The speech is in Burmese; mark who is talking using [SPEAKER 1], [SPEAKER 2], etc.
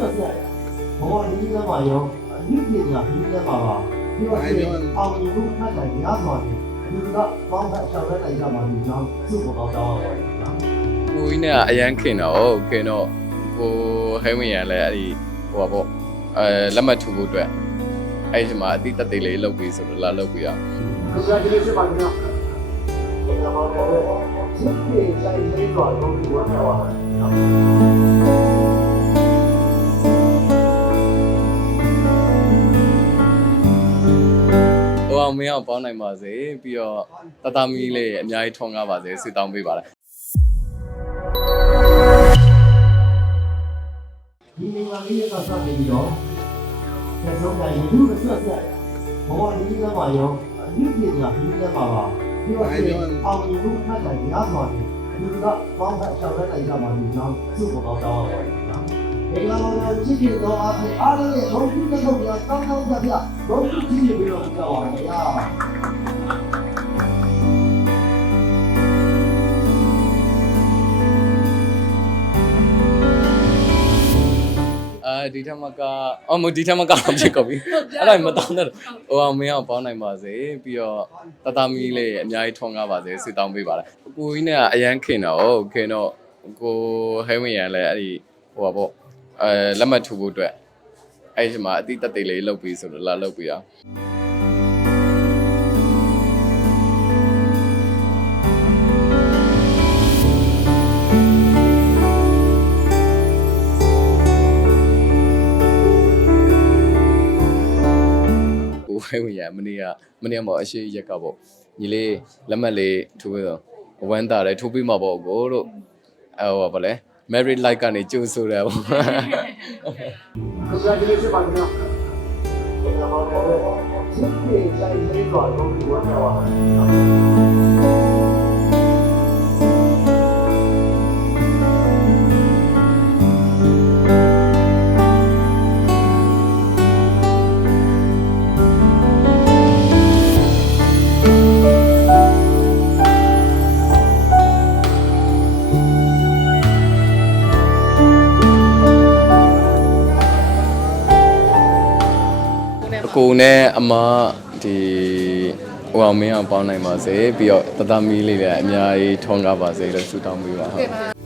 [SPEAKER 1] ဆက်ဆက်ဘဝဒီကမှာရောအမြင့်ပညာဒီကမှာပါဒီတော့အောင်မြင်မှုမှတ်တိုင်ရသွားတယ်ဒီကပေါင်းဖက်ရှောင်းတဲ့တိုင်ကမှာဒီကြောင့်စုပေါ်တော့တောင်းပါတယ်နော်
[SPEAKER 2] ကိုကြီးနဲ့ကအရန်ခင်တော့ဟုတ်ခင်တော့ကိုဟဲဝင်ရလည်းအဲ့ဒီဟိုပါပေါ့အဲလက်မှတ်ထိုးဖို့အတွက်အဲ့ဒီမှာအတိတက်သေးလေးလုပ်ပြီးဆိုတော့လာလုပ်ပြီးအောင်
[SPEAKER 1] Congratulations ပါခင်ဗျာဒီမှာတော့စစ်ပြေဆိုင်လေးတော့လို့ပြောတာပါ
[SPEAKER 2] အောင်မင်းအောင်ပေါင်းနိုင်ပါစေပြီးတော့တသမီလေးအများကြီးထွန်ကားပါစေဆုတောင်းပေးပါလား
[SPEAKER 1] ဒီနေရာလေးကစပြီးတော့ဆက်ဆုံးတိုင်းလူအဆက်ဆက်ဘဝဒီကမှာရောအမြင့်ပညာဒီကမှာပါဒီတော့အောင်မြင်မှုမှတ်တိုင်ရသွားတယ်ဒီကပေါင်းဖက်ရှောင်းတဲ့တိုင်ကမှာဒီကြောင့်စုပေါ်တော့တောင်းပါတယ် နော်ဒီလိုမျိုးချစ်ချစ်တော့အားဖြင့်အားလုံးရဲ့ဘုံပြုတဲ့ဘုရားကောင်းကောင်းကြပြဘုံပြုကြည့်ပြီးတော့ကြောက်ပါမယ်ဗျာ
[SPEAKER 2] အဲဒီထက်မကအော်မဒီထက်မကတော့ဖြစ်ကုန်ပြီအဲ့ဒါမတောင်းတော့ဟိုအောင်မင်းအောင်ပေါင်းနိုင်ပါစေပြီးတော့တသမီလေးအများကြီးထွန်ကားပါစေဆုတောင်းပေးပါလားကိုကြီးနဲ့ကအရန်ခင်တော့ဟုတ်ခင်တော့ကိုဟဲဝင်ရလည်းအဲ့ဒီဟိုပါပေါ့ အဲလက်မှတ်ထိုးဖို့အတွက်အဲ့ဒီမှာအတိတက်သေးလေးလုပ်ပြီးဆိုတော့လာလုပ်ပြီးအောင်ကိုဝဲဝင်ရမနေ့ကမနေ့ကပေါ့အရှိရက်ကပေါ့ညီလေးလက်မှတ်လေးထိုးပြီးတော့ဝမ်းတာတယ်ထိုးပြီးမှာပေါ့ကိုတို့အဲဟောပါလဲ married life ကနေကြိုးဆိုတယ်ပေါ့
[SPEAKER 1] Congratulations ပါခင်ဗျာဒီမှာတော့စစ်ပြေဆိုင်လေးတော့လို့ပြောတာပါ
[SPEAKER 2] အကိုနဲ့အမဒီဟိုအောင်မင်းအောင်ပေါင်းနိုင်ပါစေပြီးတော့တသမီလေးလည်းအများကြီးထွန်ကားပါစေလို့ဆုတောင်းပေးပါဟုတ်